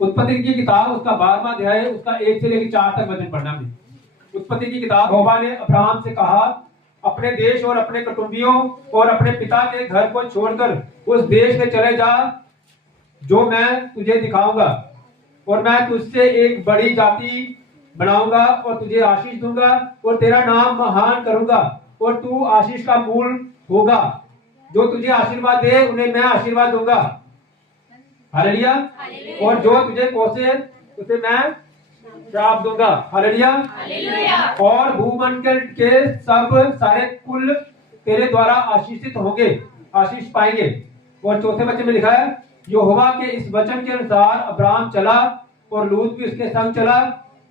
उत्पत्ति की किताब उसका 12वां अध्याय उसका 1 से लेकर 4 तक वचन पढ़ना है। उत्पत्ति की किताब, यहोवा ने अब्राहम से कहा, अपने देश और अपने कुटुंबियों और अपने पिता के घर को छोड़कर उस देश में चले जा जो मैं तुझे दिखाऊंगा, और मैं तुझसे एक बड़ी जाति बनाऊंगा और तुझे आशीष दूंगा और तेरा नाम महान करूंगा और तू आशीष का मूल होगा। जो तुझे आशीर्वाद दे उन्हें मैं आशीर्वाद दूंगा। हालेलुया। और जो तुझे कोसे उसे मैं श्राप दूंगा। हालेलुया। और भूमंडल के सब सारे कुल तेरे द्वारा आशीषित होंगे, आशीष पाएंगे। और चौथे वचन में लिखा है, यहोवा के इस वचन के अनुसार अब्राहम चला और लूत भी उसके संग चला।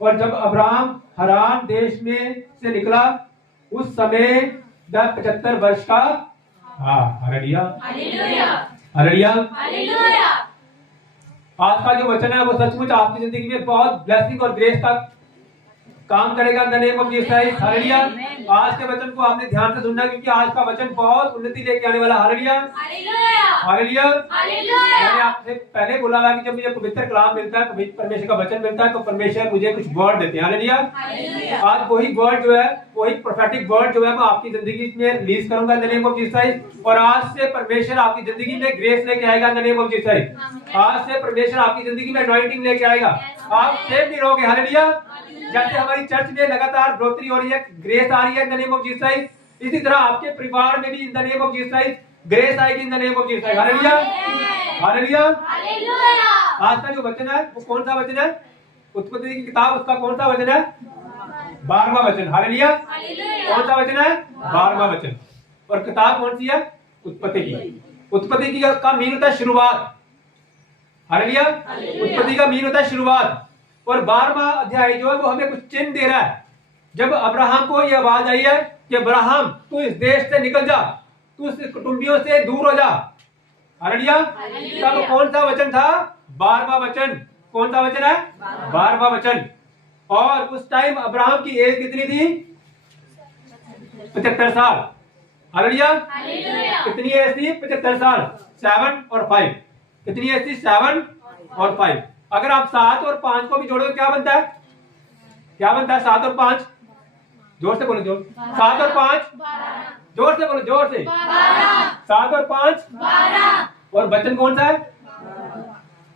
और जब अब्राहम हरान देश में से निकला उस समय 75 वर्ष का। हालेलुया। हालेलुया। आज का जो वचन है वो सचमुच आपकी जिंदगी में बहुत ब्लेसिंग और ग्रेस का काम करेगा इन the name of Jesus Christ. Hallelujah. आज के वचन को आपने ध्यान से सुनना, क्योंकि आज का वचन बहुत उन्नति लेके आने वाला। हालेलुया। हालेलुया। मैंने आपसे पहले बोला है कि जब मुझे पवित्र कलाम मिलता है, परमेश्वर का वचन मिलता है, तो परमेश्वर मुझे कुछ वर्ड देते हैं। हालेलुया। आज वही वर्ड जो है, वही प्रोफेटिक वर्ड जो है, मैं आपकी जिंदगी में रिलीज करूंगा इन the name of Jesus Christ. और आज से परमेश्वर आपकी जिंदगी में ग्रेस लेके आएगा इन the name of Jesus Christ. आज से परमेश्वर आपकी जिंदगी में अनॉइंटिंग लेके आएगा। आप सेव भी रहोगे। हालेलुया। जैसे हमारी चर्च में लगातार बढ़ोतरी हो रही है, ग्रेस आ रही है in the name of Jesus Christ, इसी तरह आपके परिवार में भी in the name of Jesus Christ grace आएगी in the name of Jesus Christ. Hallelujah. Hallelujah. आज का जो वचन है वो कौन सा वचन है? उत्पत्ति की किताब उसका कौन सा वचन है? 12वां वचन। हालेलुया। कौन सा वचन है? 12वां वचन। और किताब कौन सी है? उत्पत्ति की। उत्पत्ति की का मीन होता है शुरुआत। हालेलुया। उत्पत्ति का मीन होता है शुरुआत। और 12वां अध्याय जो है वो हमें कुछ चिन्ह दे रहा है। जब अब्राहम को यह आवाज आई है कि अब्राहम तू इस देश से निकल जा, तू इस कुटुंबियों से दूर हो जा। हालेलुया। तब कौन सा वचन था? 12वां वचन। कौन सा वचन है? 12वां वचन। और उस टाइम अब्राहम की एज कितनी थी? 75 साल। हालेलुया। कितनी एज थी? 75 साल। 7 और 5। कितनी एज थी? 7 और 5। अगर आप 7 और 5 को भी जोड़ो तो क्या बनता है? क्या बनता है? 7 और 5। जोर से बोलो, जोर। 7 और 5, जोर से बोलो, जोर से। 7 और 5 और वचन कौन सा है?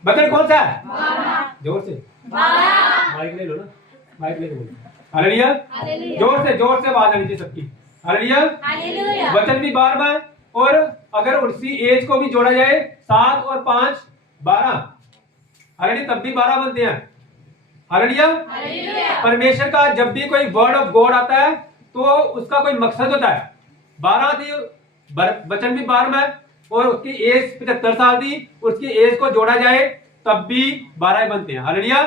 वचन कौन सा है? जोर से। माइक ले लो ना, माइक ले लो। हालेलुया। जोर से आवाज आनी चाहिए सबकी। हालेलुया। वचन भी 12वां है। और अगर उसी एज को भी जोड़ा जाए, 7 और 5 12, हालेलुया, तब भी 12 बनते हैं। हालेलुया। परमेश्वर का जब भी कोई वर्ड ऑफ गॉड आता है तो उसका कोई मकसद होता है। 12 थी, वचन भी 12 है, और उसकी एज 75 साल थी, उसकी एज को जोड़ा जाए तब भी 12 बनते हैं। हालेलुया।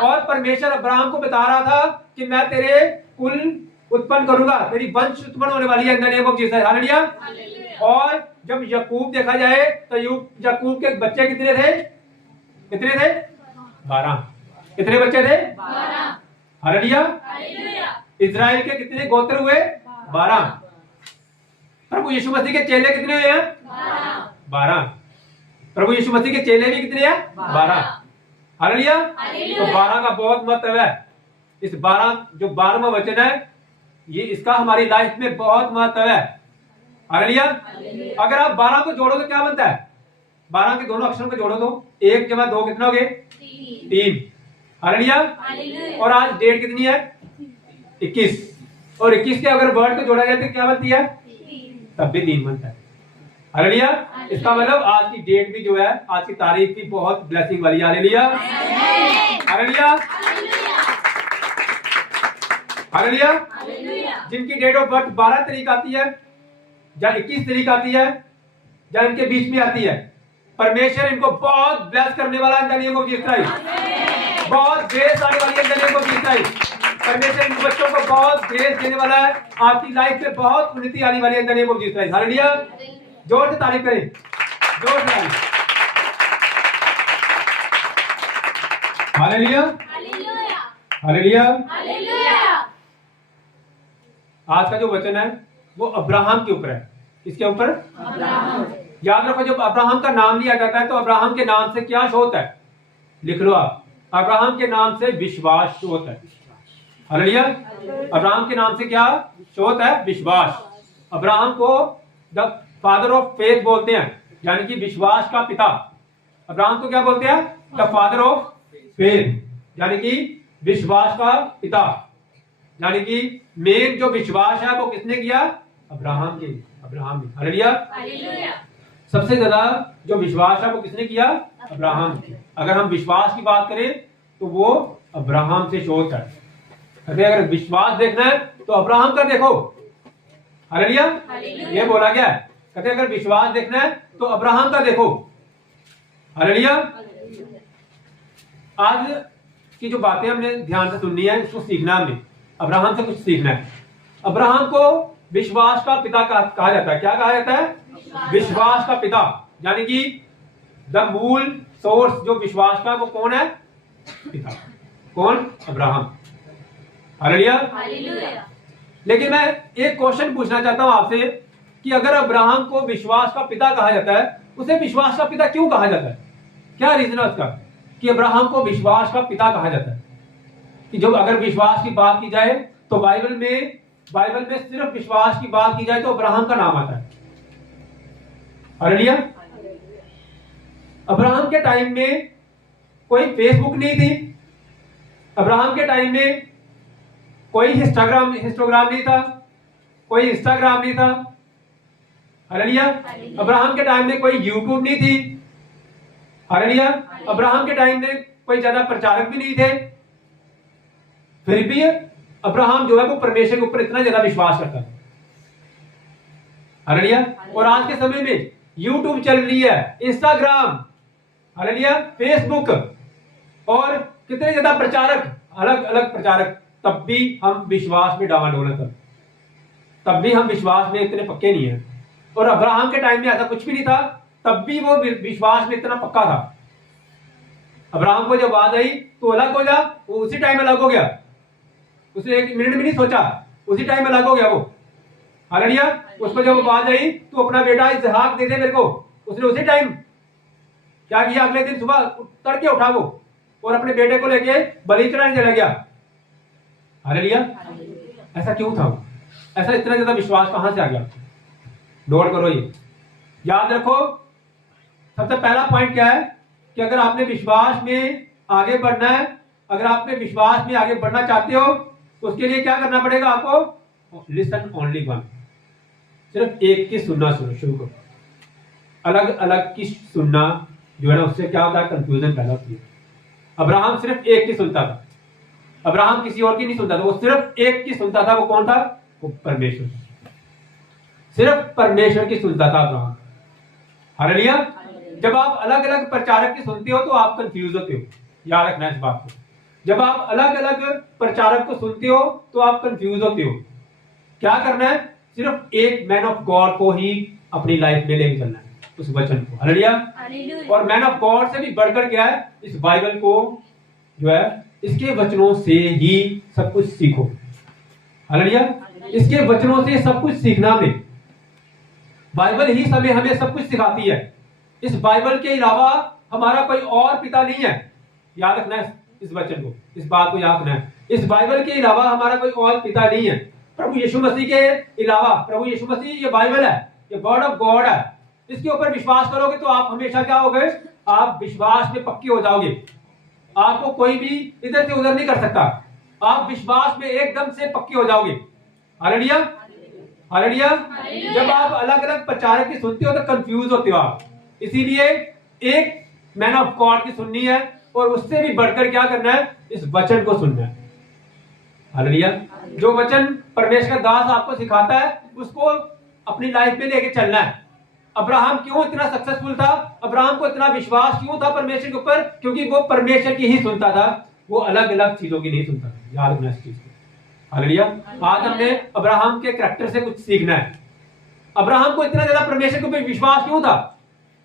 और परमेश्वर अब्राहम को बता रहा था कि मैं तेरे कुल उत्पन्न करूंगा, तेरी वंश उत्पन्न होने वाली है in the name of Jesus. Hallelujah. और जब याकूब देखा जाए तो याकूब के बच्चे कितने थे? कितने थे? 12। कितने बच्चे थे? 12। हालेलुया। इजराइल के कितने गोत्र हुए? 12। प्रभु यीशु मसीह के चेले कितने हुए हैं? 12। प्रभु यीशु मसीह के चेले भी कितने हैं? 12। हालेलुया। तो 12 का बहुत महत्व है। इस 12 जो 12वां वचन है, ये इसका हमारी लाइफ में बहुत महत्व है। हालेलुया। अगर आप 12 को जोड़ो तो क्या बनता है? 12 के दोनों अक्षरों को जोड़ो तो 1 + 2 कितना हो गए? 3। हालेलुया। और आज डेट कितनी है? 21। और 21 के अगर वर्ड को जोड़ा जाए तो क्या बनती है? तब भी 3 बनता है। हालेलुया। इसका मतलब आज की डेट भी जो है, आज की तारीख भी बहुत ब्लेसिंग वाली है। हालेलुया। हालेलुया। हालेलुया। जिनकी डेट ऑफ बर्थ 12 तारीख आती है या 21 तारीख आती है या इनके बीच में आती है, परमेश्वर इनको बहुत ब्लेस करने वाला है in the name of Jesus Christ. बहुत ग्रेस आने वाली है in the name of Jesus Christ. परमेश्वर इन बच्चों को बहुत ग्रेस देने वाला है। आपकी लाइफ में बहुत उन्नति आने वाली है in the name of Jesus Christ. Hallelujah. जोर से तारीफ करें, जोर से तारीफ। हालेलुया। हालेलुया। आज का जो वचन है वो अब्राहम के ऊपर है। किसके ऊपर? अब्राहम। याद रखो, जब अब्राहम का नाम लिया जाता है तो अब्राहम के नाम से क्या शो होता है? लिख लो आप, अब्राहम के नाम से विश्वास शोध है। हालेलुया। अब्राहम के नाम से क्या शोध है? विश्वास। अब्राहम को द फादर ऑफ फेथ बोलते हैं, यानी कि विश्वास का पिता। अब्राहम को क्या बोलते हैं? द फादर ऑफ फेथ, यानी कि विश्वास का पिता। यानी कि मेन जो विश्वास है वो किसने किया? अब्राहम ने। हालेलुया। सबसे ज्यादा जो विश्वास है वो किसने किया? अब्राहम। अगर हम विश्वास की बात करें तो वो अब्राहम से शोध है। अगर विश्वास देखना है तो अब्राहम का देखो। हालेलुया। ये बोला गया है, कहते अगर विश्वास देखना है तो अब्राहम का देखो। हालेलुया। आज की जो बातें हमने ध्यान से सुननी है, इसको सीखना है, हमने अब्राहम से कुछ सीखना है। अब्राहम को विश्वास का पिता कहा जाता है। क्या कहा जाता है? विश्वास का पिता, यानी कि द मूल सोर्स जो विश्वास का, वो कौन है? पिता। कौन? अब्राहम। हालेलुया। लेकिन मैं एक क्वेश्चन पूछना चाहता हूं आपसे कि अगर अब्राहम को विश्वास का पिता कहा जाता है, उसे विश्वास का पिता क्यों कहा जाता है? क्या रीजन है उसका कि अब्राहम को विश्वास का पिता कहा जाता है? कि जब अगर विश्वास की बात की जाए तो बाइबल में सिर्फ विश्वास की बात की जाए तो अब्राहम का नाम आता है। हालेलुया। अब्राहम के टाइम में कोई फेसबुक नहीं थी, अब्राहम के टाइम में कोई हिस्टोग्राम नहीं था, कोई इंस्टाग्राम नहीं था। हालेलुया। अब्राहम के टाइम में कोई यूट्यूब नहीं थी। हालेलुया। अब्राहम के टाइम में कोई ज्यादा प्रचारक भी नहीं थे। फिर भी अब्राहम जो है वो परमेश्वर के ऊपर इतना ज्यादा विश्वास करता है। हालेलुया। और आज के समय में यूट्यूब चल रही है, इंस्टाग्राम, हालेलुया, फेसबुक, और कितने ज्यादा प्रचारक, अलग अलग प्रचारक, तब भी हम विश्वास में डावाडोल हैं। तब भी हम विश्वास में इतने पक्के नहीं है। और अब्राहम के टाइम में ऐसा कुछ भी नहीं था, तब भी वो विश्वास में इतना पक्का था। अब्राहम को जब आवाज आई तो अलग हो जा, वो उसी टाइम अलग हो गया। उसने एक मिनट भी नहीं सोचा, उसी टाइम अलग हो गया वो। हालेलुया। उसको जब आवाज आई तो अपना बेटा इसहाक दे दे मेरे को, उसने उसी टाइम क्या किया? अगले दिन सुबह तड़के उठा वो और अपने बेटे को लेके बलि चढ़ाने चला गया। हालेलुया। ऐसा क्यों था? ऐसा इतना ज्यादा विश्वास कहां से आ गया? नोट करो, ये याद रखो। सबसे पहला पॉइंट क्या है कि अगर आपने विश्वास में आगे बढ़ना है, अगर आपने विश्वास में आगे बढ़ना चाहते हो, उसके लिए क्या करना पड़ेगा आपको? Listen only one. सिर्फ एक की सुनना शुरू करो। अलग अलग की सुनना जो है ना, उससे क्या होता है? कंफ्यूजन पैदा होती है। अब्राहम सिर्फ एक की सुनता था, अब्राहम किसी और की नहीं सुनता था, वो सिर्फ एक की सुनता था। वो कौन था? वो परमेश्वर। सिर्फ परमेश्वर की सुनता था अब्राहम। हालेलुया। जब आप अलग अलग प्रचारक की सुनते हो तो आप कंफ्यूज होते हो। याद रखना इस बात को। जब आप अलग अलग प्रचारक को सुनते हो तो आप कंफ्यूज होते हो। क्या करना है? सिर्फ एक मैन ऑफ गॉड को ही अपनी लाइफ में लेके चलना है, उस वचन को। हालेलुया। और मैन ऑफ गॉड से भी बढ़कर क्या है? इस बाइबल को जो है, इसके वचनों से ही सब कुछ सीखो। हालेलुया। इसके वचनों से सब कुछ सीखना में, बाइबल ही हमें सब कुछ सिखाती है। इस बाइबल के अलावा हमारा कोई और पिता नहीं है। याद रखना है इस वचन को, इस बात को याद रखना है। इस बाइबल के अलावा हमारा कोई और पिता नहीं है। प्रभु यीशु मसीह के अलावा, प्रभु यीशु मसीह ये बाइबल है, ये वर्ड ऑफ गॉड है। इसके ऊपर विश्वास करोगे तो आप हमेशा क्या होगे? आप विश्वास में पक्के हो जाओगे। आपको कोई भी इधर से उधर नहीं कर सकता। आप विश्वास में एकदम से पक्के हो जाओगे। हालेलुया। हालेलुया। जब आप अलग अलग प्रचारक की सुनते हो तो कंफ्यूज होते हो आप। इसीलिए एक मैन ऑफ गॉड की सुननी है और उससे भी बढ़कर क्या करना है? इस वचन को सुनना है। हालेलुया। जो वचन परमेश्वर का दास आपको सिखाता है उसको अपनी लाइफ में लेके चलना है। अब्राहम क्यों इतना सक्सेसफुल था? अब्राहम को इतना विश्वास क्यों था परमेश्वर के ऊपर? क्योंकि वो परमेश्वर की ही सुनता था, वो अलग अलग चीजों की नहीं सुनता था। याद रखना इस चीज को। हालेलुया। आज हमने अब्राहम के कैरेक्टर से कुछ सीखना है। अब्राहम को इतना ज्यादा परमेश्वर के ऊपर विश्वास क्यों था?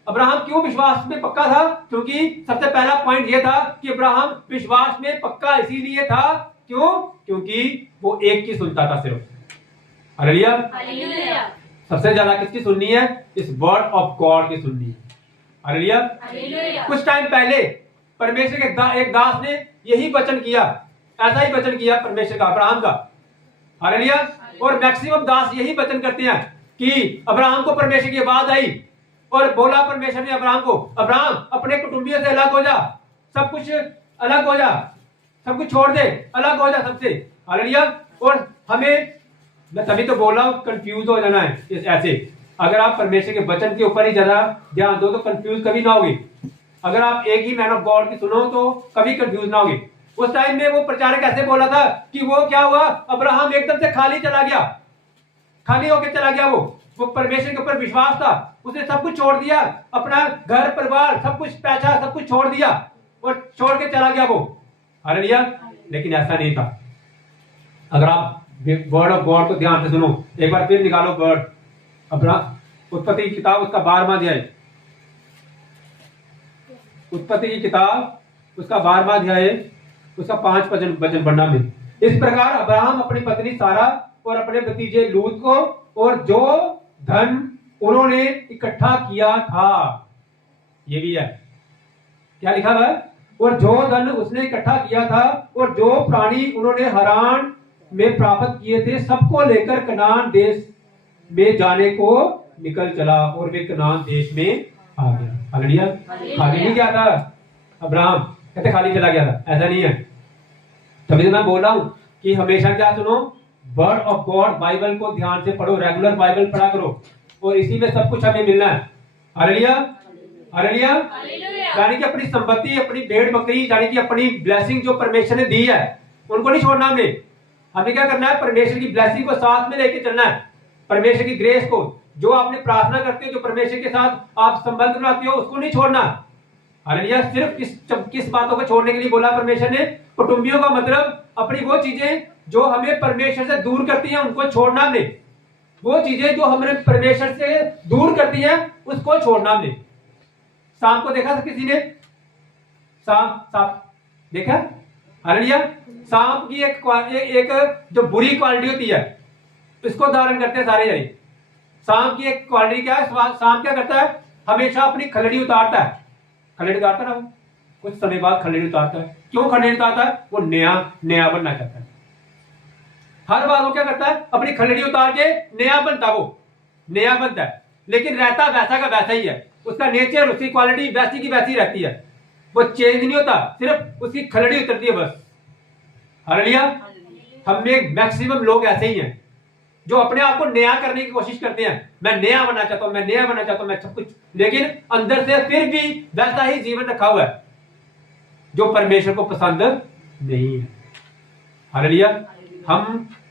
अब्राहम क्यों विश्वास में पक्का था? क्योंकि सबसे पहला पॉइंट यह था कि अब्राहम विश्वास में पक्का इसीलिए था, क्यों? क्योंकि वो एक की सुनता था सिर्फ। हालेलुया। सबसे ज्यादा किसकी सुननी है? इस वर्ड ऑफ गॉड की सुननी है। हालेलुया। कुछ टाइम पहले परमेश्वर के एक दास ने यही वचन किया, ऐसा ही वचन किया परमेश्वर का, अब्राहम का। हालेलुया। और मैक्सिमम दास यही वचन करते हैं कि अब्राहम को परमेश्वर की आवाज आई और बोला परमेश्वर ने अब्राहम को, अब्राहम अपने कुटुंबियों से अलग हो जा, सब कुछ अलग हो जा, सब कुछ छोड़ दे, अलग हो जा सबसे। हालेलुया। और हमें, मैं तभी तो बोल रहा हूं, कंफ्यूज हो जाना है इस ऐसे। अगर आप परमेश्वर के वचन के ऊपर ही ज्यादा ध्यान दो तो कंफ्यूज कभी ना होगी। अगर आप एक ही मैन ऑफ गॉड की सुनो तो कभी कंफ्यूज ना होगी। उस टाइम में वो प्रचारक ऐसे बोला था कि वो क्या हुआ, अब्राहम एकदम से खाली चला गया, खाली होके चला गया। वो परमेश्वर के ऊपर विश्वास था, उसने सब कुछ छोड़ दिया, अपना घर परिवार सब कुछ पैसा सब कुछ छोड़ दिया और छोड़ के चला गया वो। हालेलुया। लेकिन ऐसा नहीं था। अगर आप वर्ड ऑफ गॉड को ध्यान से सुनो, एक बार फिर निकालो वर्ड, अब्राहम उत्पत्ति की किताब उसका 12वां अध्याय, उत्पत्ति की किताब उसका 12वां अध्याय उसका 5 वचन पढ़ना में। इस प्रकार अब्राहम अपनी पत्नी सारा और अपने भतीजे लूत को और जो धन उन्होंने इकट्ठा किया था, ये भी है, क्या लिखा हुआ है, और जो धन उसने इकट्ठा किया था और जो प्राणी उन्होंने हरान में प्राप्त किए थे, सबको लेकर कनान देश में जाने को निकल चला और वे कनान देश में आ गया। हालेलुया। खाली नहीं गया था अब्राहम, कहते खाली चला गया था, ऐसा नहीं है। तभी तो मैं बोल रहा हूं कि हमेशा क्या सुनो, वर्ड ऑफ गॉड, बाइबल को ध्यान से पढ़ो, रेगुलर बाइबल पढ़ा करो और इसी में सब कुछ हमें मिलना है। हालेलुया। हालेलुया। यानी कि अपनी संपत्ति, अपनी भेड़ बकरी, यानी कि अपनी ब्लेसिंग जो परमेश्वर ने दी है, उनको नहीं छोड़ना। हमें क्या करना है, परमेश्वर की ब्लेसिंग को साथ में लेके चलना है, परमेश्वर की ग्रेस को, जो आपने प्रार्थना करते हो, जो परमेश्वर के साथ आप संबंध बनाते हो, उसको नहीं छोड़ना। हालेलुया। सिर्फ किस बातों को छोड़ने के लिए बोला परमेश्वर ने, कुटुंबियों का मतलब अपनी वो चीजें जो हमें परमेश्वर से दूर करती हैं उनको छोड़ना हमने, वो चीजें जो हमें परमेश्वर से दूर करती हैं उसको छोड़ना हमने। सांप को देखा किसी ने, सांप देखा? हालेलुया। सांप की एक जो बुरी क्वालिटी होती है, इसको धारण करते हैं सारे जने। सांप की एक क्वालिटी क्या है, सांप क्या करता है, हमेशा अपनी खलड़ी उतारता है, खलड़ी उतारता ना, कुछ समय बाद खलड़ी उतारता है। क्यों खलड़ी उतारता है? वो नया बनना चाहता है। हर बार वो क्या करता है, अपनी खलड़ी उतार के नया बनता है, लेकिन रहता वैसा का वैसा ही है। उसका नेचर, उसकी क्वालिटी वैसी की वैसी रहती है, वो चेंज नहीं होता, सिर्फ उसकी खलड़ी उतरती है बस। हालेलुया। हम में मैक्सिमम लोग ऐसे ही हैं जो अपने आप को नया करने की कोशिश करते हैं। मैं नया बनना चाहता हूं, मैं नया बनना चाहता हूं, मैं सब कुछ, लेकिन अंदर से फिर भी वैसा ही जीवन रखा हुआ है जो परमेश्वर को पसंद नहीं है। हालेलुया।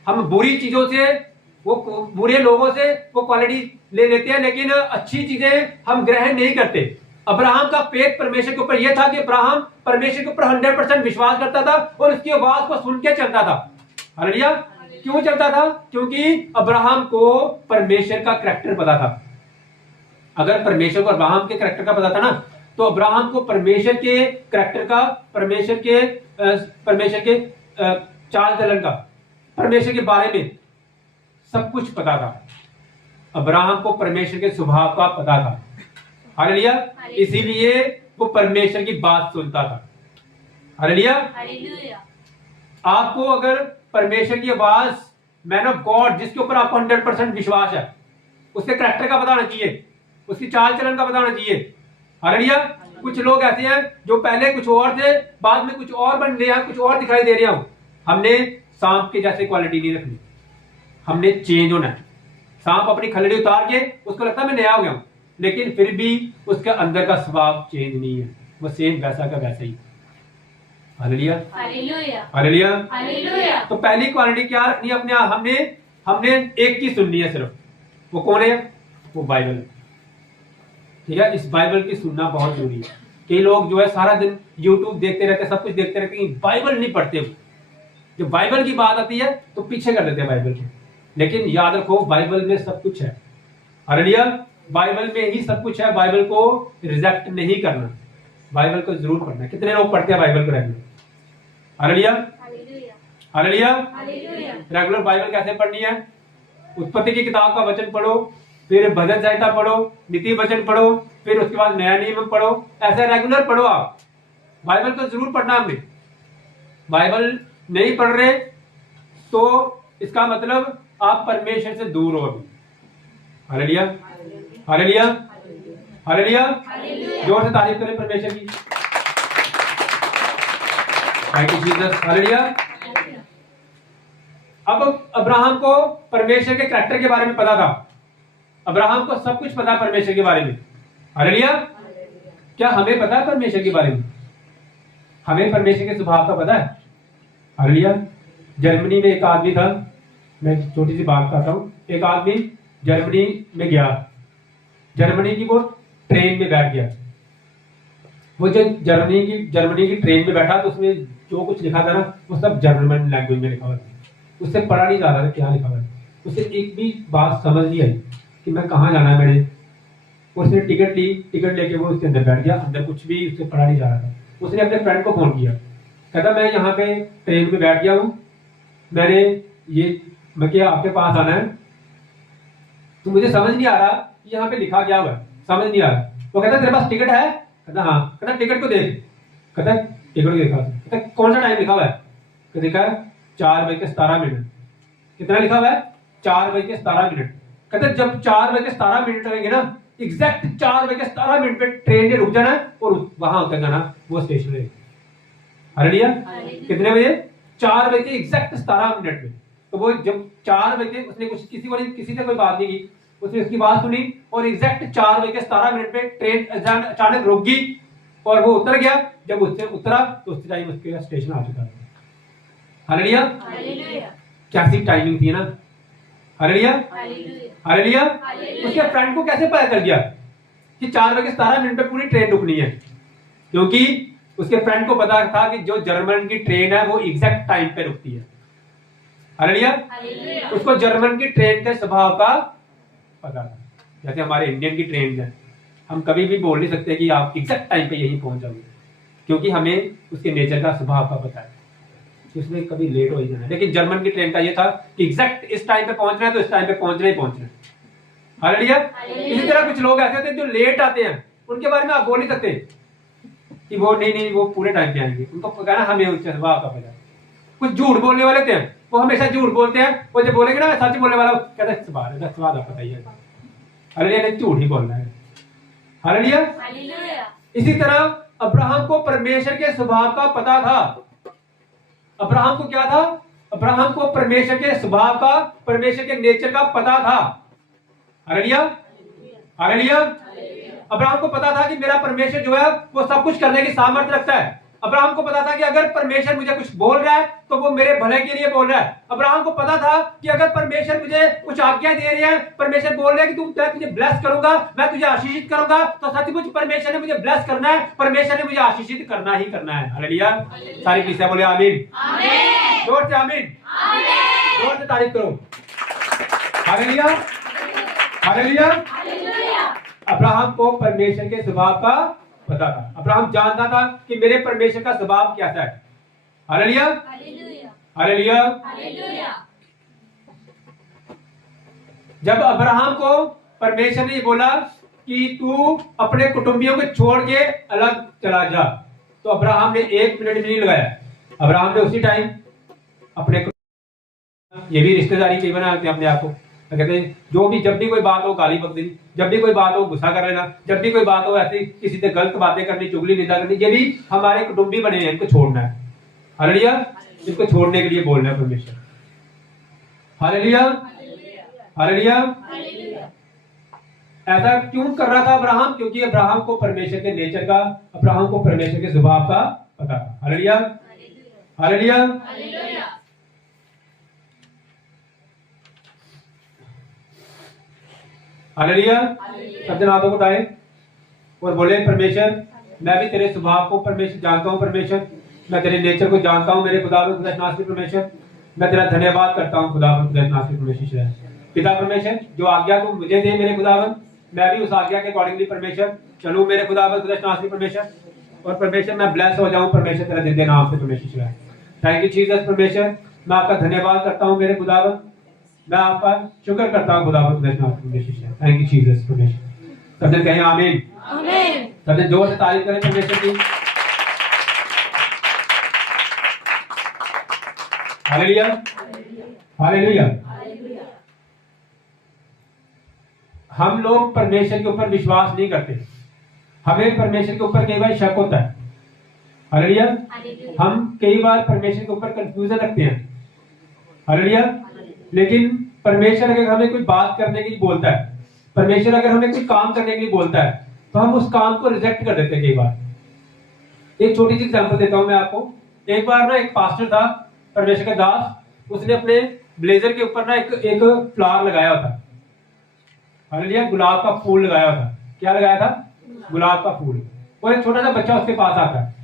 हम बुरी चीजों से, वो बुरे लोगों से वो क्वालिटी ले लेते हैं, लेकिन अच्छी चीजें हम ग्रहण नहीं करते। अब्राहम का फेथ परमेश्वर के ऊपर यह था कि अब्राहम परमेश्वर के ऊपर 100% विश्वास करता था और उसकी आवाज को सुन के चलता था। हालेलुया। क्यों चलता था? क्योंकि अब्राहम को परमेश्वर का करैक्टर पता था। अगर परमेश्वर को अब्राहम के करैक्टर का पता था ना, तो अब्राहम को परमेश्वर के करैक्टर का, परमेश्वर के चाल चलन का, परमेश्वर के बारे में सब कुछ पता था। अब्राहम को परमेश्वर के स्वभाव का पता था। हालेलुया। इसीलिए वो परमेश्वर की बात सुनता था। हालेलुया। आपको अगर परमेश्वर की आवाज, मैन ऑफ गॉड जिसके ऊपर आपको 100% विश्वास है, उसके करैक्टर का पता होना चाहिए, उसकी चाल चलन का पता होना चाहिए। हालेलुया। कुछ लोग ऐसे हैं जो पहले कुछ और थे, बाद में कुछ और बन रहे हैं, कुछ और दिखाई दे रहे हैं। हमने सांप के जैसे क्वालिटी नहीं रखनी, हमने चेंज होना है। सांप अपनी खलड़ी उतार के उसको लगता है मैं नया हो गया हूं, लेकिन फिर भी उसके अंदर का स्वभाव चेंज नहीं है, वो सेम वैसा का वैसा ही। हालेलुया। हालेलुया। हालेलुया। तो पहली क्वालिटी क्या रखनी है अपने आप, हमने एक की सुननी है सिर्फ। वो कौन है? वो बाइबल है। ठीक है, इस बाइबल की सुनना बहुत जरूरी है। कई लोग जो है सारा दिन यूट्यूब देखते रहते, सब कुछ देखते रहते, बाइबल नहीं पढ़ते। जब बाइबल की बात आती है तो पीछे कर देते हैं बाइबल को। लेकिन याद रखो, बाइबल में सब कुछ है। हालेलुया। बाइबल में ही सब कुछ है। बाइबल को रिजेक्ट नहीं करना, बाइबल को जरूर पढ़ना। कितने लोग पढ़ते हैं बाइबल को regular? Hallelujah. Hallelujah. Regular Bible कैसे पढ़नी है? उत्पत्ति की किताब का वचन पढ़ो, फिर भजन संहिता पढ़ो, नीति वचन पढ़ो, फिर उसके बाद नया नियम पढ़ो। ऐसे रेगुलर पढ़ो आप। बाइबल तो जरूर पढ़ना हमने। बाइबल नहीं पढ़ रहे तो इसका मतलब आप परमेश्वर से दूर हो अभी। Hallelujah, hallelujah, hallelujah. जोर से तारीफ करें परमेश्वर की। Thank you Jesus, hallelujah. अब अब्राहम को परमेश्वर के कैरेक्टर के बारे में पता था। अब्राहम को सब कुछ पता परमेश्वर के बारे में। हालेलुया। क्या हमें पता है परमेश्वर के बारे में? हमें परमेश्वर के स्वभाव का पता है। हालेलुया। जर्मनी में एक आदमी था, मैं छोटी सी बात बताता हूँ। एक आदमी जर्मनी में गया, जर्मनी की वो ट्रेन में बैठ गया। वो जो जर्मनी की ट्रेन में बैठा तो उसमें जो कुछ लिखा था ना वो सब जर्मन लैंग्वेज में लिखा हुआ था। उससे पढ़ा नहीं जा रहा था क्या लिखा हुआ है। उसे एक भी बात समझ नहीं आई कि मैं कहाँ जाना है मैंने। उसने टिकट ली, टिकट लेके वो उसके अंदर बैठ गया। अंदर कुछ भी उससे पढ़ा नहीं जा रहा था। उसने अपने फ्रेंड को फोन किया, कहता मैं यहाँ पे ट्रेन में बैठ गया हूँ, मैं क्या आपके पास आना है, तो मुझे समझ नहीं आ रहा कि यहाँ पे लिखा क्या हुआ है, समझ नहीं आ रहा। वो कहता तेरे पास टिकट है? कहता हाँ। कहता टिकट को देख। कहता टिकट को देखा। कहता कौन सा टाइम लिखा हुआ है? देखा 4:17। कितना लिखा हुआ है? 4:17। कहते जब 4:17 होंगे ना, एग्जैक्ट 4:17 पे ट्रेन ने रुक जाना और वहां उतर जाना वो स्टेशन है। हालेलुया। कितने बजे? 4:17 में। तो वो जब 4 बजे उसने किसी से कोई बात नहीं की, उसने उसकी बात सुनी और एग्जैक्ट 4:17 पे ट्रेन अचानक रुक गई और वो उतर गया। जब उससे उतरा तो उस टाइम उसके स्टेशन आ चुका था। हालेलुया। कैसी टाइमिंग थी ना। Hallelujah, hallelujah. उसके फ्रेंड को कैसे पता चल गया कि 4:17 पे पूरी ट्रेन रुकनी है? क्योंकि उसके फ्रेंड को पता था कि जो जर्मन की ट्रेन है वो एग्जैक्ट टाइम पे रुकती है। हालेलुया। उसको जर्मन की ट्रेन के स्वभाव का पता था। जैसे हमारे इंडियन की ट्रेन है, हम कभी भी बोल नहीं सकते कि आप एग्जैक्ट टाइम पे यहीं पहुंच जाओगे, क्योंकि हमें उसके नेचर का स्वभाव का पता है, उसमें कभी लेट हो ही जाना है। लेकिन जर्मन की ट्रेन का ये था कि एग्जैक्ट इस टाइम पे पहुंचना है तो इस टाइम पे पहुंचना ही पहुंचना है। हालेलुया। इसी तरह कुछ लोग ऐसे होते हैं जो लेट आते हैं, उनके बारे में आप बोल नहीं सकते कि वो नहीं वो पूरे टाइम पे आएंगे। उनको कहना हमें उसके स्वभाव का पता है। कुछ झूठ बोलने वाले होते हैं, वो हमेशा झूठ बोलते हैं। वो जब बोलेंगे ना मैं सच बोलने वाला हूं, कहते हैं स्वभाव पता ही है। हालेलुया, झूठ ही बोलना है। हालेलुया। इसी तरह अब्राहम को परमेश्वर के स्वभाव का पता था। अब्राहम को क्या था? अब्राहम को परमेश्वर के स्वभाव का, परमेश्वर के नेचर का पता था। Hallelujah, hallelujah. अब्राहम को पता था कि मेरा परमेश्वर जो है वो सब कुछ करने की सामर्थ्य रखता है। अब्राहम को पता था कि अगर परमेश्वर मुझे कुछ बोल रहा है तो वो मेरे भले के लिए बोल रहा है। अब्राहम को पता था कि अगर परमेश्वर मुझे कुछ आज्ञा दे रही है, परमेश्वर बोल रहा है कि मैं तुझे ब्लेस करूंगा, मैं तुझे आशीषित करूंगा, तो सचमुच परमेश्वर ने मुझे ब्लेस करना है, परमेश्वर ने मुझे आशीषित करना ही करना है। हालेलुया। सारी कलीसिया बोले आमीन, जोर से आमीन, जोर से तारीफ करो। Hallelujah, hallelujah. अब्राहम को परमेश्वर के स्वभाव का पता था। अब्राहम जानता था कि मेरे परमेश्वर का स्वभाव कैसा है। Hallelujah, hallelujah. जब अब्राहम को परमेश्वर ने बोला कि तू अपने कुटुंबियों को छोड़ के अलग चला जा, तो अब्राहम ने 1 मिनट भी नहीं लगाया। अब्राहम ने उसी टाइम अपने, ये भी रिश्तेदारी कई बनाते हैं अपने आप को, कहते हैं जो भी, जब भी कोई बात हो गाली बक देनी, जब भी कोई बात हो गुस्सा कर लेना, जब भी कोई बात हो ऐसी किसी से गलत बातें करनी, चुगली निंदा करनी, ये भी हमारे कुटुंबी बने हैं, इनको छोड़ना है। हालेलुया। इसको छोड़ने के लिए बोलना है परमेश्वर। Hallelujah, hallelujah. ऐसा क्यों कर रहा था अब्राहम? क्योंकि अब्राहम को परमेश्वर के नेचर का, अब्राहम को परमेश्वर के स्वभाव का पता था। Hallelujah, hallelujah. हालेलुया। सब जन हाथों को उठाएं और बोले परमेश्वर मैं भी तेरे स्वभाव को परमेश्वर जानता हूं। परमेश्वर मैं तेरे नेचर को जानता हूं। मेरे खुदावंद खुदानासी परमेश्वर मैं तेरा धन्यवाद करता हूं। खुदावंद खुदानासी परमेश्वर, पिता परमेश्वर जो आज्ञा तू मुझे दे मेरे खुदावंद, मैं भी उस आज्ञा के अकॉर्डिंगली परमेश्वर चलूं मेरे खुदावंद खुदानासी परमेश्वर, और परमेश्वर मैं ब्लेस हो जाऊं परमेश्वर तेरे जिंदे नाम से परमेश्वर। Thank you Jesus. परमेश्वर मैं आपका धन्यवाद करता हूं मेरे खुदावंद, मैं आपका शुक्र करता हूं खुदावंद परमेश्वर। थैंक यू जीसस परमेश्वर। सब जन कहें आमीन, आमीन। सब जन जोर से तारीफ करें परमेश्वर की। Hallelujah, hallelujah. हम लोग परमेश्वर के ऊपर विश्वास नहीं करते, हमें परमेश्वर के ऊपर कई बार शक होता है। हालेलुया। हम कई बार परमेश्वर के ऊपर कंफ्यूजन रखते हैं। हालेलुया। लेकिन परमेश्वर अगर हमें कोई बात करने के लिए बोलता है, परमेश्वर अगर हमें कोई काम करने के लिए बोलता है, तो हम उस काम को रिजेक्ट कर देते हैं कई बार। एक छोटी सी एग्जांपल देता हूं मैं आपको। एक बार ना एक पास्टर था, परमेश्वर का दास, उसने अपने ब्लेजर के ऊपर ना एक फ्लावर लगाया था। हालेलुया। गुलाब का फूल लगाया था। क्या लगाया था? गुलाब का फूल। और एक छोटा सा बच्चा उसके पास आता है,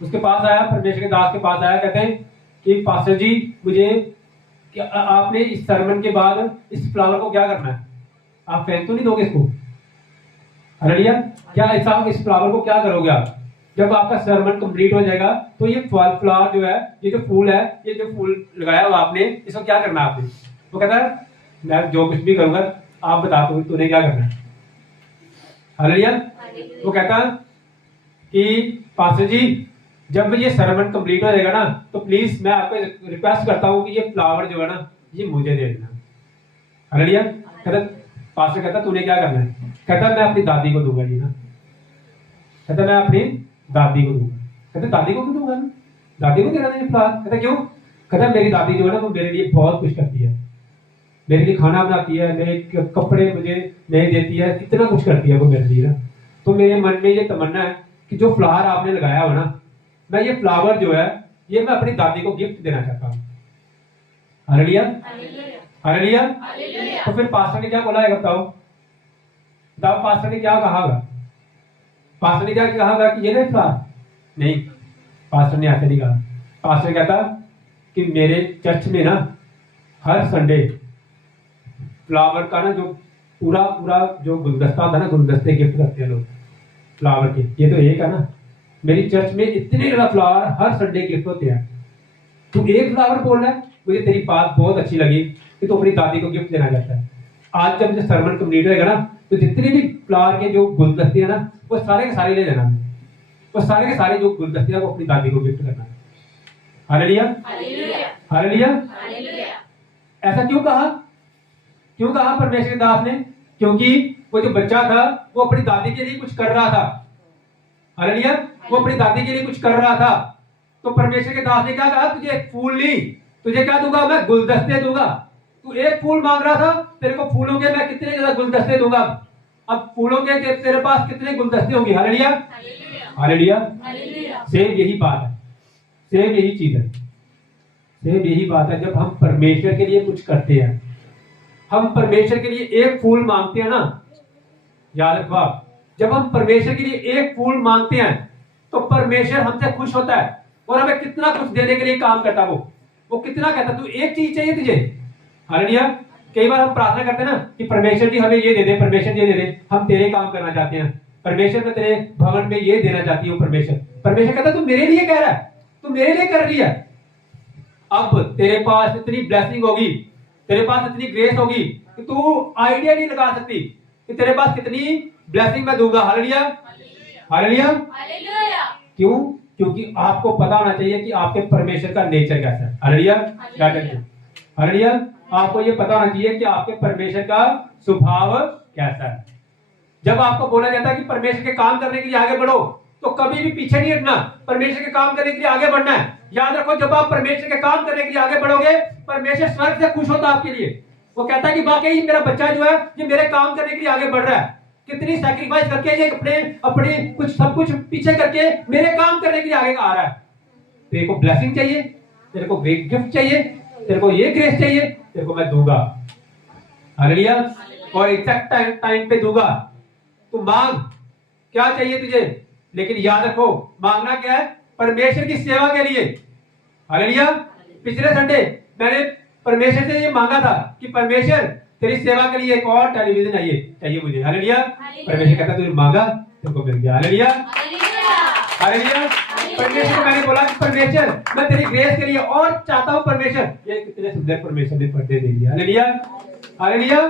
उसके पास आया, परमेश्वर के दास के पास आया, कहते हैं कि पास्टर जी, मुझे आपने इस सरमन के बाद इस फ्लावर को क्या करना है? आप फेंक तो नहीं दोगे इसको? हालेलुया। क्या ऐसा, इस फ्लावर को क्या करोगे आप? जब आपका सरमन कंप्लीट हो जाएगा तो ये फ्लावर जो है, ये जो फूल है, ये जो फूल लगाया हुआ आपने, इसको क्या करना है आपने? वो कहता है मैं जो कुछ भी करूंगा, आप बता दो तूने क्या करना है। हालेलुया। वो कहता कि पास्टर जी, जब ये सरमन कंप्लीट हो जाएगा ना, तो प्लीज मैं आपको रिक्वेस्ट करता हूँ कि ये फ्लावर जो है ना, ये मुझे दे देना। हालेलुया। कहता, पास्टर कहता तूने क्या करना है? कहता मैं अपनी दादी को दूंगा जी ना। कहता मैं अपनी दादी को दूंगा। कहते दादी को क्यों दूंगा? दादी को देना नहीं फ्लावर। कहता क्यों? कहता मेरी दादी जो है ना, वो मेरे लिए बहुत कुछ करती है, मेरे लिए खाना बनाती है, मेरे कपड़े मुझे नहीं देती है, इतना कुछ करती है वो मेरे लिए ना। तो मेरे मन में ये तमन्ना है कि जो फ्लावर आपने लगाया हो ना, मैं ये फ्लावर जो है, ये मैं अपनी दादी को गिफ्ट देना चाहता हूँ। Hallelujah, hallelujah. तो फिर पास्टर ने क्या बोला है बताओ? बताओ पास्टर ने क्या कहा? पास्टर ने क्या कहा कि ये नहीं फ्लावर? नहीं, पास्टर ने ऐसे नहीं कहा। पास्टर कहता कि मेरे चर्च में ना हर संडे फ्लावर का ना जो पूरा पूरा जो गुलदस्ता होता है ना, गुलदस्ते गिफ्ट करते हैं लोग फ्लावर के। ये तो एक है ना, मेरी चर्च में इतने ज्यादा फ्लावर हर संडे गिफ्ट होते हैं। तू एक फ्लावर बोल रहा है? मुझे तेरी बात बहुत अच्छी लगी कि तू अपनी दादी को गिफ्ट देना चाहता है। आज जब मुझे सरमन कंप्लीट होएगा ना, तो जितने भी फ्लावर के जो गुलदस्ते हैं ना, वो सारे के सारे ले जाना, वो सारे के सारे जो गुलदस्ते हैं वो अपनी दादी को गिफ्ट करना। Hallelujah, hallelujah. ऐसा क्यों कहा? क्यों कहा परमेश्वर के दास ने? क्योंकि वो जो बच्चा था वो अपनी दादी के लिए कुछ कर रहा था। हालेलुया। वो अपनी दादी के लिए कुछ कर रहा था। तो परमेश्वर के दास ने क्या कहा? तुझे एक फूल नहीं, तुझे क्या दूंगा? मैं गुलदस्ते दूंगा। तू एक फूल मांग रहा था, तेरे को फूलों के मैं कितने ज्यादा गुलदस्ते दूंगा। अब फूलों के तेरे पास कितने गुलदस्ते होंगे। Hallelujah, hallelujah. सेम यही बात है, सेम यही चीज है, सेम यही बात है। जब हम परमेश्वर के लिए कुछ करते हैं, हम परमेश्वर के लिए एक फूल मांगते हैं ना, याद रखो आप, जब हम परमेश्वर के लिए एक फूल मांगते हैं तो परमेश्वर हमसे खुश होता है और हमें कितना कुछ देने के लिए काम करता है। वो कितना कहता है, तू एक चीज चाहिए तुझे। हालेलुया। कई बार हम प्रार्थना करते हैं ना कि परमेश्वर जी हमें ये दे दे, परमेश्वर ये दे दे, हम तेरे काम करना चाहते हैं। परमेश्वर मैं तेरे भवन में ये देना चाहती हूँ। परमेश्वर कहता तू मेरे लिए कह रहा है, तू मेरे लिए कर रही है। अब तेरे पास इतनी ब्लेसिंग होगी, तेरे पास इतनी ग्रेस होगी कि तू आइडिया नहीं लगा सकती कि तेरे पास कितनी ब्लेसिंग मैं दूंगा। Hallelujah, hallelujah. क्यों? क्योंकि आपको पता होना चाहिए कि आपके परमेश्वर का नेचर कैसा है। Hallelujah, hallelujah. आपको ये पता होना चाहिए कि आपके परमेश्वर का स्वभाव कैसा है। जब आपको बोला जाता है कि परमेश्वर के काम करने के लिए आगे बढ़ो, तो कभी भी पीछे नहीं हटना, परमेश्वर के काम करने के लिए आगे बढ़ना है। याद रखो, जब आप परमेश्वर के काम करने के लिए आगे बढ़ोगे, परमेश्वर स्वर्ग से खुश होता है आपके लिए। वो कहता है कि वाकई मेरा बच्चा जो है ये मेरे काम करने के लिए आगे बढ़ रहा है, कितनी सैक्रिफाइस करके ये अपने कुछ सब कुछ पीछे करके मेरे काम करने के लिए आगे आ रहा है। तेरे को ब्लेसिंग चाहिए, तेरे को गिफ्ट चाहिए, तेरे को ये ग्रेस चाहिए, तेरे को मैं दूंगा। हालेलुया। और एग्जैक्ट टाइम पे दूंगा। तू मांग, क्या चाहिए तुझे, लेकिन याद रखो मांगना क्या है? परमेश्वर की सेवा के लिए। हालेलुया। पिछले संडे मैंने परमेश्वर से ये मांगा था कि परमेश्वर तेरी सेवा के लिए एक और टेलीविजन चाहिए मुझे। हालेलुया। परमेश्वर कहता तूने मांगा, तेरे को मिल गया। Hallelujah, hallelujah. परमेश्वर को मैंने बोला कि परमेश्वर मैं तेरी ग्रेस के लिए और चाहता हूँ। परमेश्वर, ये कितने सुंदर परमेश्वर ने पर्दे दे दिया। Hallelujah, hallelujah.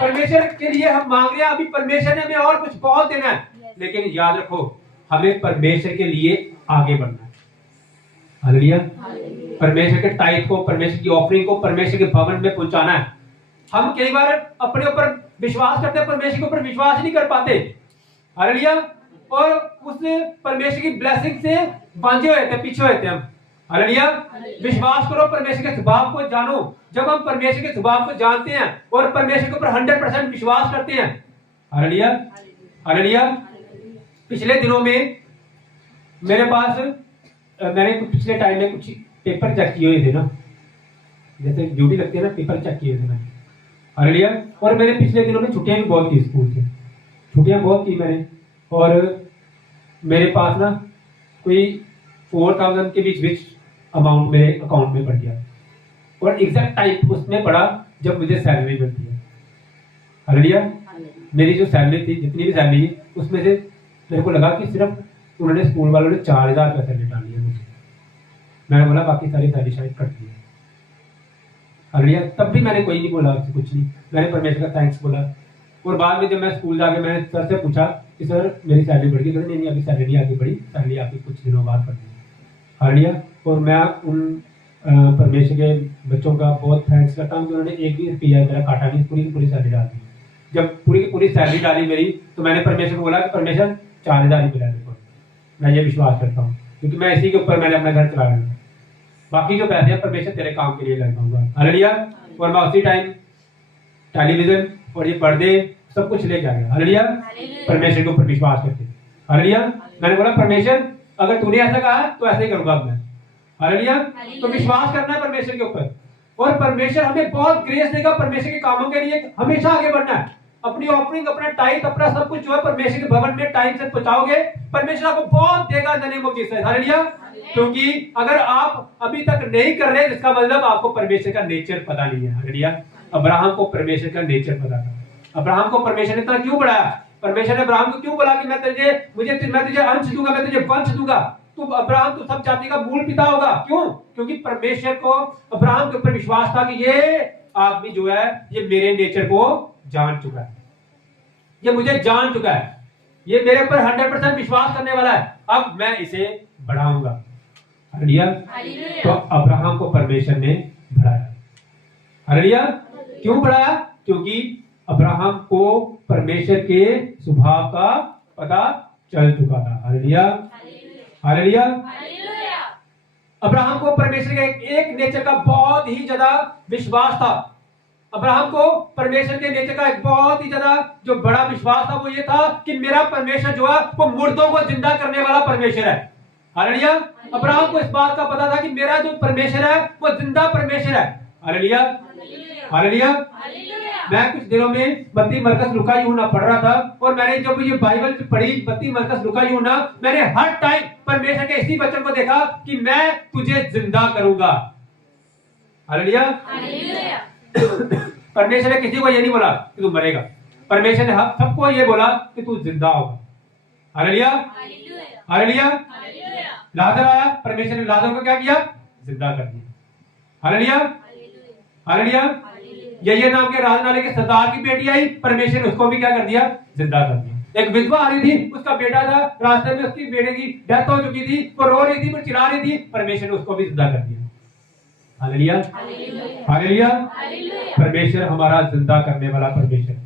परमेश्वर के लिए हम मांग रहे हैं, अभी परमेश्वर ने हमें और कुछ बहुत देना है, लेकिन याद रखो हमें परमेश्वर के लिए आगे बढ़ना है। हालेलुया, परमेश्वर के टाइट को, परमेश्वर की ऑफरिंग को परमेश्वर के भवन में पहुंचाना है। हम कई बार अपने ऊपर विश्वास करते हैं, परमेश्वर के ऊपर विश्वास ही नहीं कर पाते। हालेलुया। और उस परमेश्वर की ब्लेसिंग से बांधे हुए थे, पीछे हुए थे हम। हालेलुया। विश्वास करो, परमेश्वर के स्वभाव को जानो। जब हम परमेश्वर के स्वभाव को जानते हैं और परमेश्वर के ऊपर 100% विश्वास करते हैं। हालेलुया। हालेलुया। पिछले दिनों में मेरे पास मैंने पिछले टाइम में कुछ पेपर चेक किए हुए थे ना, जैसे ड्यूटी लगती है ना, पेपर चेक किए थे मैंने। हालेलुया। और मैंने पिछले दिनों में छुट्टियां भी बहुत की, स्कूल से छुट्टियां बहुत की मैंने। और मेरे पास ना कोई 4000 के बीच अमाउंट मेरे अकाउंट में पड़ गया, और एग्जैक्ट टाइम उसमें पड़ा जब मुझे सैलरी मिलती है। हालेलुया। मेरी जो सैलरी थी, जितनी भी सैलरी उसमें से मेरे को लगा कि सिर्फ उन्होंने स्कूल वालों ने 4000 का सैलरी डाल दिया मुझे। मैंने बोला बाकी सारी सैलरी शायद कट दी है। हालेलुया। तब भी मैंने कोई नहीं बोला, कुछ नहीं, मैंने परमेश्वर का थैंक्स बोला। और बाद में जब मैं स्कूल जाके मैंने सर से पूछा कि सर मेरी सैलरी बढ़ गई, नहीं अभी सैलरी आगे बढ़ी, सैलरी आपकी कुछ दिनों बाद बढ़ गई। हालेलुया। और मैं उन परमेश्वर के बच्चों का बहुत थैंक्स करता हूँ कि उन्होंने एक भी रुपया मेरा काटा नहीं, पूरी की पूरी सैलरी डाल दी। जब पूरी की पूरी सैलरी डाली मेरी, तो मैंने परमेश्वर को बोला कि परमेश्वर 4000 ही मिला मेरे को। मैं ये विश्वास करता हूँ क्योंकि मैं इसी के ऊपर मैंने अपना घर चलाया, बाकी जो पैसे हैं परमेश्वर तेरे काम के लिए लगाऊंगा। हालेलुया। और मैं उसी टाइम टेलीविजन और ये पर्दे सब कुछ लेके आ गया। हालेलुया। परमेश्वर के ऊपर विश्वास करके। हालेलुया। मैंने बोला परमेश्वर अगर तूने ऐसा कहा तो ऐसे ही करूंगा मैं। हालेलुया। तो विश्वास करना है परमेश्वर के ऊपर, और परमेश्वर हमें बहुत ग्रेस देगा परमेश्वर के कामों के लिए। हमेशा आगे बढ़ना है, अपनी ऑफरिंग, अपना टाइट, अपना सब कुछ जो है परमेश्वर के भवन में टाइम से पहुंचाओगे, परमेश्वर आपको बहुत देगा इन the name of Jesus. Hallelujah. क्योंकि अगर आप अभी तक नहीं कर रहे, इसका मतलब आपको परमेश्वर का नेचर पता नहीं है। हालेलुया। अब्राहम को परमेश्वर का नेचर पता था। अब्राहम को परमेश्वर ने इतना क्यों बढ़ाया? परमेश्वर ने अब्राहम को क्यों बोला कि मैं तुझे अंश दूंगा, मैं तुझे वंश दूंगा, तू अब्राहम तू सब जाति का मूल पिता होगा। क्यों? क्योंकि परमेश्वर को अब्राहम के ऊपर विश्वास था कि ये आदमी जो है ये मेरे नेचर को जान चुका है, ये मुझे जान चुका है, ये मेरे ऊपर 100% विश्वास करने वाला है, अब मैं इसे बढ़ाऊंगा। हालेलुया। तो अब्राहम को परमेश्वर ने बढ़ाया। हालेलुया। क्यों बढ़ाया? क्योंकि अब्राहम को परमेश्वर के स्वभाव का पता चल चुका था। हालेलुया। हालेलुया। अब्राहम को परमेश्वर के एक नेचर का बहुत ही ज्यादा विश्वास था। अब्राहम को परमेश्वर के नेचर का एक बहुत ही ज्यादा जो बड़ा विश्वास था वो ये था कि मेरा परमेश्वर जो है वो मुर्दों को जिंदा करने वाला परमेश्वर है। हालेलुया। अब्राहम को इस बात का पता था कि मेरा जो परमेश्वर है वो जिंदा परमेश्वर है। हालेलुया। हालेलुया। मैं कुछ दिनों में मत्ती मरकस लूका यूहन्ना पढ़ रहा था, और मैंने जब ये बाइबल पढ़ी मत्ती मरकस लूका यूहन्ना, मैंने हर टाइम परमेश्वर के इसी वचन को देखा कि मैं तुझे जिंदा करूंगा। हालेलुया। परमेश्वर ने किसी को ये नहीं बोला कि तू मरेगा, परमेश्वर ने सबको ये बोला कि तू जिंदा होगा। हालेलुया। हालेलुया। लाजर आया, परमेश्वर ने लाजर को क्या किया? जिंदा कर दिया। हालेलुया। हालेलुया। ये नाम के राजनाले के सरदार की बेटी आई, परमेश्वर ने उसको भी क्या कर दिया? जिंदा कर दिया। एक विधवा आ रही थी, उसका बेटा था, रास्ते में उसकी बेटे की डेथ हो चुकी थी, वो रो रही थी, वो चिल्ला रही थी, परमेश्वर ने उसको भी जिंदा कर दिया। हालेलुया। हालेलुया। परमेश्वर हमारा जिंदा करने वाला परमेश्वर।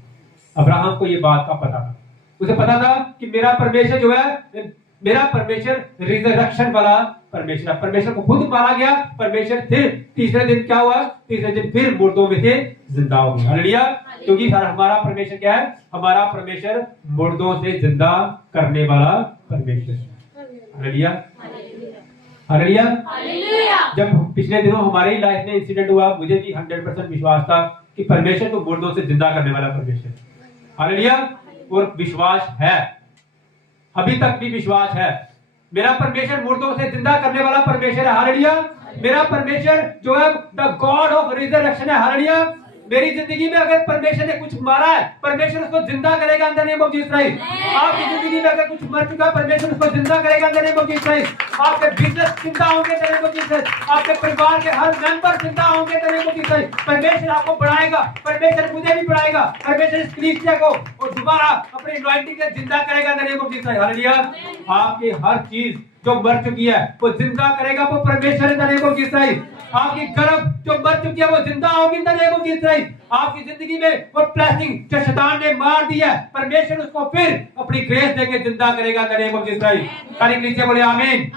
अब्राहम को ये बात का पता था, उसे पता था कि मेरा परमेश्वर जो है, मेरा परमेश्वर रिजरेक्शन वाला परमेश्वर। परमेश्वर को खुद मारा गया, परमेश्वर फिर तीसरे दिन क्या हुआ? तीसरे दिन फिर मुर्दों में से जिंदा हो गया। हालेलुया। क्योंकि हमारा परमेश्वर क्या है? हमारा परमेश्वर मुर्दों से जिंदा करने वाला परमेश्वर। हालेलुया। हालेलुया। जब पिछले दिनों हमारी लाइफ में इंसिडेंट हुआ, मुझे भी 100% विश्वास था कि परमेश्वर तो मुर्दों से जिंदा करने वाला परमेश्वर। हालेलुया। और विश्वास है, अभी तक भी विश्वास है, मेरा परमेश्वर मुर्दों से जिंदा करने वाला परमेश्वर है। हालेलुया। मेरा परमेश्वर जो है द गॉड ऑफ रिजरेक्शन है। हालेलुया। मेरी जिंदगी में अगर परमेश्वर ने कुछ मारा है, परमेश्वर उसको जिंदा करेगा इन the name of Jesus Christ. आपकी जिंदगी में अगर कुछ मर चुका, परमेश्वर उसको जिंदा करेगा इन the name of Jesus Christ. आपके बिजनेस जिंदा होंगे इन द नेम ऑफ जीसस, आपके परिवार के हर मेंबर जिंदा होंगे इन द नेम ऑफ जीसस। परमेश्वर आपको बढ़ाएगा, परमेश्वर मुझे भी बढ़ाएगा, परमेश्वर इस कलीसिया को और दोबारा अपनी अनॉइंटिंग से जिंदा करेगा इन the name of Jesus. Hallelujah. आपकी हर चीज जो मर चुकी है वो जिंदा करेगा, वो परमेश्वर इन the name of Jesus Christ. आपकी गर्भ जो मर चुकी है वो जिंदा होगी इन the name of Jesus Christ. आपकी जिंदगी में वो ब्लेसिंग जो शैतान ने मार दिया है, परमेश्वर उसको फिर अपनी ग्रेस देके जिंदा करेगा इन the name of Jesus Christ. सारी कलीसिया बोले आमीन।